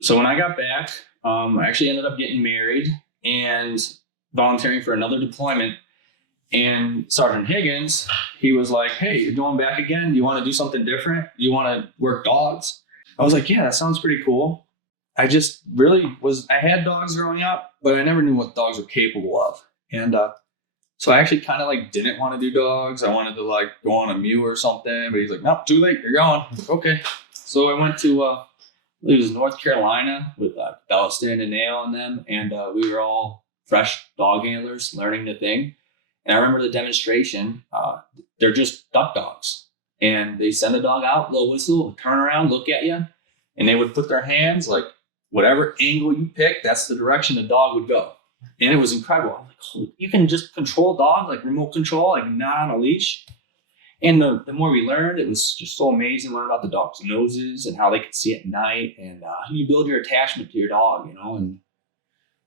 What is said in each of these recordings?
So when I got back, I actually ended up getting married and volunteering for another deployment. And Sergeant Higgins, he was like, hey, you're going back again? Do you want to do something different? Do you want to work dogs? I was like, yeah, that sounds pretty cool. I just really I had dogs growing up, but I never knew what dogs were capable of. And so I actually kind of like didn't want to do dogs. I wanted to like go on a mew or something, but he's like, nope, too late, you're going. Like, okay. So I went to, it was North Carolina with Battalion and Nail and them. And we were all fresh dog handlers learning the thing. And I remember the demonstration. They're just duck dogs. And they send a dog out, little whistle, turn around, look at you. And they would put their hands, like whatever angle you pick, that's the direction the dog would go. And it was incredible. I'm like, oh, you can just control dogs, like remote control, like not on a leash. And the more we learned, it was just so amazing. Learn about the dog's noses and how they could see at night. And you build your attachment to your dog, you know, and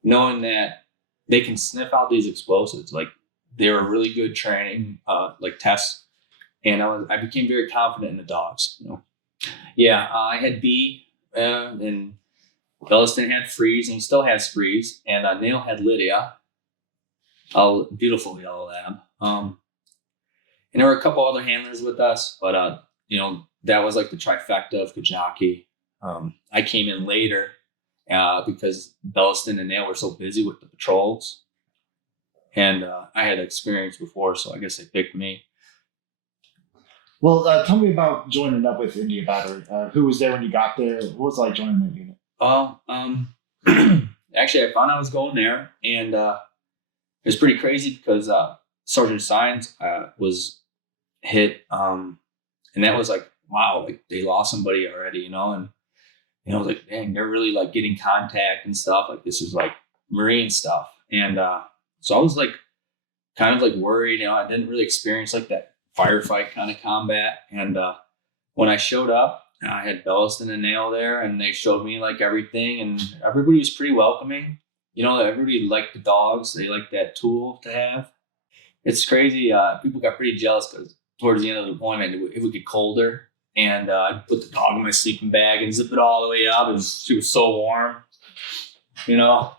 knowing that they can sniff out these explosives. Like, they were really good training, like tests, and I became very confident in the dogs. You know, yeah, I had B, and Belliston had Freeze, and he still has Freeze, and Nail had Lydia, a beautiful yellow lab. And there were a couple other handlers with us, but you know, that was like the trifecta of Kajaki. I came in later because Belliston and Nail were so busy with the patrols. And I had experience before, so I guess they picked me. Well, tell me about joining up with India Battery. Who was there when you got there? What was it like joining that unit? Actually, I found I was going there, and it was pretty crazy because Sergeant Sines was hit, and that was like, wow, like they lost somebody already, you know, and I was like, dang, they're really like getting contact and stuff. Like, this is like Marine stuff, and so I was like, kind of like worried, you know, I didn't really experience like that firefight kind of combat. And when I showed up, I had Belliston and Nail there, and they showed me like everything, and everybody was pretty welcoming. You know, everybody liked the dogs. They liked that tool to have. It's crazy. People got pretty jealous because towards the end of the deployment, it would get colder, and I'd put the dog in my sleeping bag and zip it all the way up. She was so warm, you know.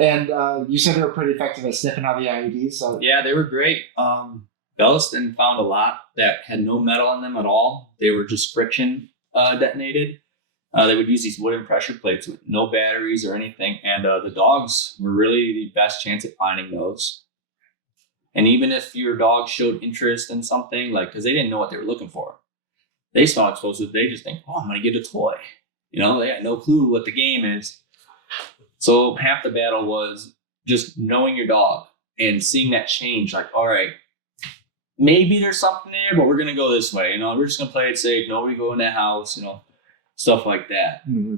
And you said they were pretty effective at sniffing out the IEDs. So yeah, they were great. Belliston found a lot that had no metal in them at all. They were just friction detonated. They would use these wooden pressure plates with no batteries or anything. And the dogs were really the best chance at finding those. And even if your dog showed interest in something, like, because they didn't know what they were looking for. They smell explosives. They just think, oh, I'm going to get a toy. You know, they had no clue what the game is. So half the battle was just knowing your dog and seeing that change. Like, all right, maybe there's something there, but we're going to go this way. You know, we're just going to play it safe. Nobody go in that house, you know, stuff like that. Mm-hmm.